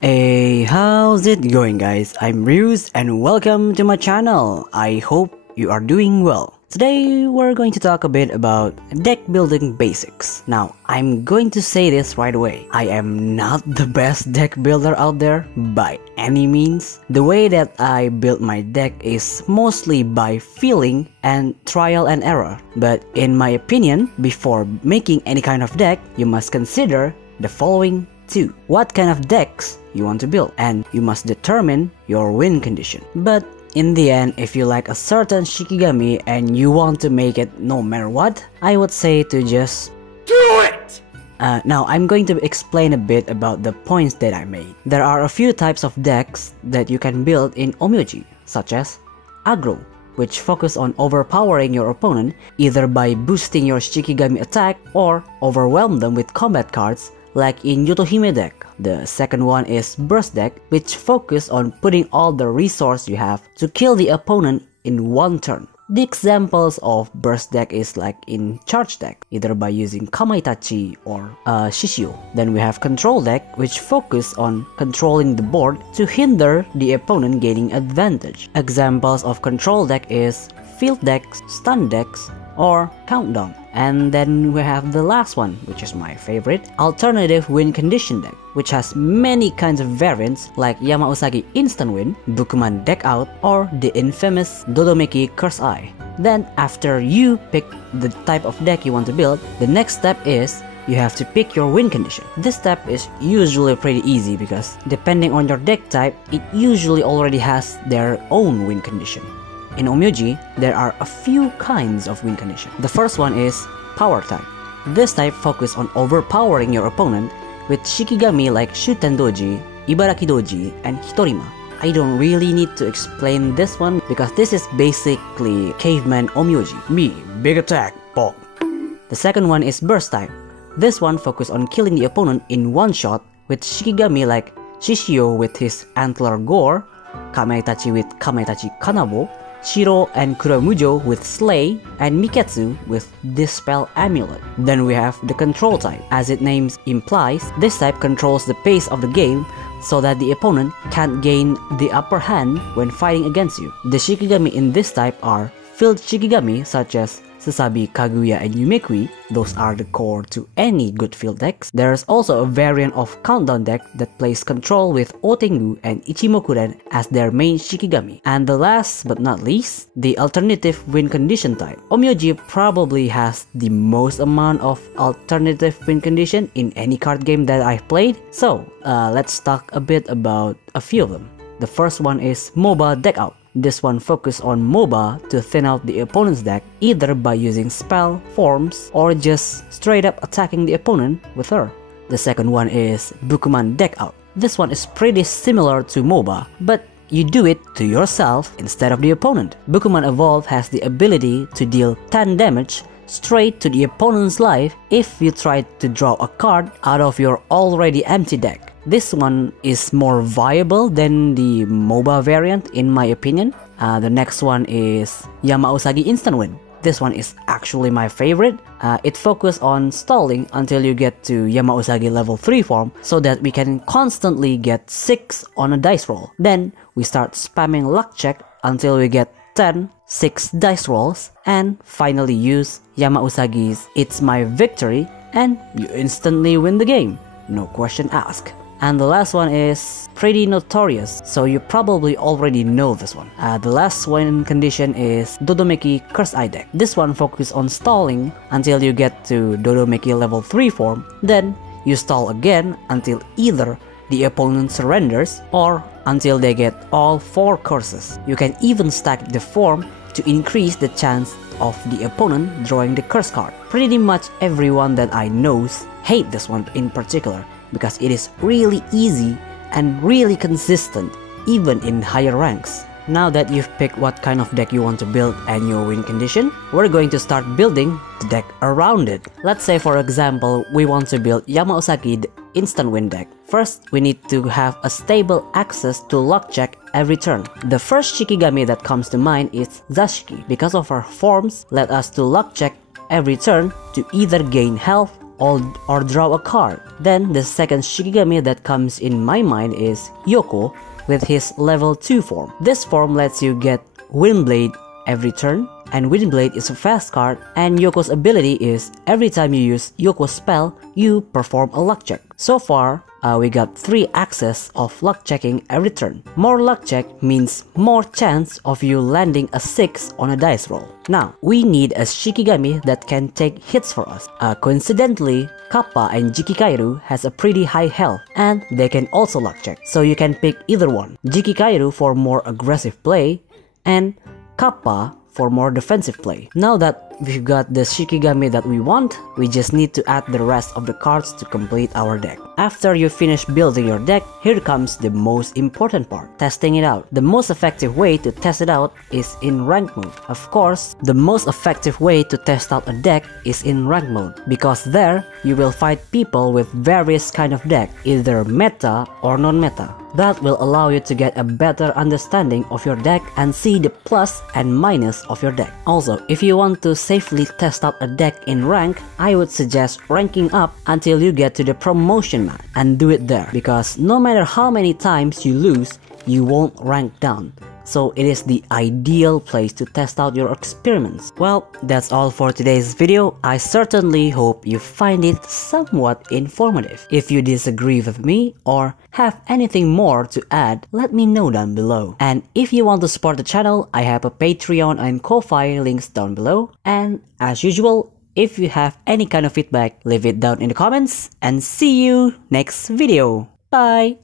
Hey, how's it going guys? I'm Ryus and welcome to my channel. I hope you are doing well. Today we're going to talk a bit about deck building basics. Now, I'm going to say this right away. I am not the best deck builder out there by any means. The way that I build my deck is mostly by feeling and trial and error. But in my opinion, before making any kind of deck, you must consider the following two. What kind of decks you want to build, and you must determine your win condition. But in the end, if you like a certain Shikigami and you want to make it no matter what, I would say to just do it! Now I'm going to explain a bit about the points that I made. There are a few types of decks that you can build in Onmyoji, such as aggro, which focus on overpowering your opponent either by boosting your Shikigami attack or overwhelm them with combat cards like in Yotohime deck. The second one is burst deck, which focus on putting all the resource you have to kill the opponent in one turn. The examples of burst deck is like in charge deck, either by using Kamaitachi or Shishio. Then we have control deck, which focus on controlling the board to hinder the opponent gaining advantage. Examples of control deck is field decks, stun decks, or countdown. And then we have the last one, which is my favorite, alternative win condition deck, which has many kinds of variants like Yamausagi instant win, Bukuman deck out, or the infamous Dodomeki curse eye. Then after you pick the type of deck you want to build, the next step is you have to pick your win condition. This step is usually pretty easy because depending on your deck type, it usually already has their own win condition. In Onmyoji, there are a few kinds of win condition. The first one is power type. This type focuses on overpowering your opponent with Shikigami like Shuten Doji, Ibaraki Doji, and Hitorima. I don't really need to explain this one because this is basically caveman Onmyoji. Me, big attack, pop. The second one is burst type. This one focuses on killing the opponent in one shot with Shikigami like Shishio with his antler gore, Kamaitachi with Kamaitachi Kanabo, Shiro and Kuramujo with Slay, and Miketsu with Dispel Amulet. Then we have the control type. As its name implies, this type controls the pace of the game so that the opponent can't gain the upper hand when fighting against you. The Shikigami in this type are field Shikigami such as Sasabi, Kaguya, and Yumekui. Those are the core to any good field decks. There's also a variant of countdown deck that plays control with Otengu and Ichimokuren as their main Shikigami. And the last but not least, the alternative win condition type. Onmyoji probably has the most amount of alternative win condition in any card game that I've played. So let's talk a bit about a few of them. The first one is MOBA deck out. This one focuses on MOBA to thin out the opponent's deck either by using spell, forms, or just straight up attacking the opponent with her. The second one is Bukuman deck out. This one is pretty similar to MOBA, but you do it to yourself instead of the opponent. Bukuman Evolve has the ability to deal 10 damage straight to the opponent's life if you try to draw a card out of your already empty deck. This one is more viable than the MOBA variant in my opinion. The next one is Yamausagi instant win. This one is actually my favorite. It focuses on stalling until you get to Yamausagi level 3 form so that we can constantly get 6 on a dice roll. Then we start spamming luck check until we get 6 dice rolls, and finally use Yamausagi's It's My Victory and you instantly win the game. No question asked. And the last one is pretty notorious, so you probably already know this one. The last win condition is Dodomeki Curse Eye deck. This one focuses on stalling until you get to Dodomeki level 3 form, then you stall again until either the opponent surrenders or until they get all 4 curses. You can even stack the form to increase the chance of the opponent drawing the curse card. Pretty much everyone that I know hate this one in particular, because it is really easy and really consistent even in higher ranks. Now that you've picked what kind of deck you want to build and your win condition, we're going to start building the deck around it. Let's say for example, we want to build Yamausagi instant win deck. First, we need to have a stable access to luck check every turn. The first Shikigami that comes to mind is Zashiki. Because of her forms, let us to luck check every turn to either gain health or draw a card. Then the second Shikigami that comes in my mind is Yoko with his level 2 form. This form lets you get Windblade every turn, and Windblade is a fast card, and Yoko's ability is every time you use Yoko's spell, you perform a luck check. So far, we got 3 access of luck checking every turn. More luck check means more chance of you landing a 6 on a dice roll. Now, we need a Shikigami that can take hits for us. Coincidentally, Kappa and Jikikairu has a pretty high health, and they can also luck check, so you can pick either one. Jikikairu for more aggressive play, and Kappa for more defensive play. Now that we've got the Shikigami that we want, we just need to add the rest of the cards to complete our deck. After you finish building your deck, here comes the most important part, testing it out. The most effective way to test it out is in rank mode. Of course, the most effective way to test out a deck is in rank mode, because there you will fight people with various kind of deck, either meta or non-meta. That will allow you to get a better understanding of your deck and see the plus and minus of your deck. Also, if you want to safely test out a deck in rank, I would suggest ranking up until you get to the promotion match and do it there, because no matter how many times you lose, you won't rank down. So it is the ideal place to test out your experiments. Well, that's all for today's video. I certainly hope you find it somewhat informative. If you disagree with me or have anything more to add, let me know down below. And if you want to support the channel, I have a Patreon and Ko-Fi links down below. And as usual, if you have any kind of feedback, leave it down in the comments, and see you next video. Bye!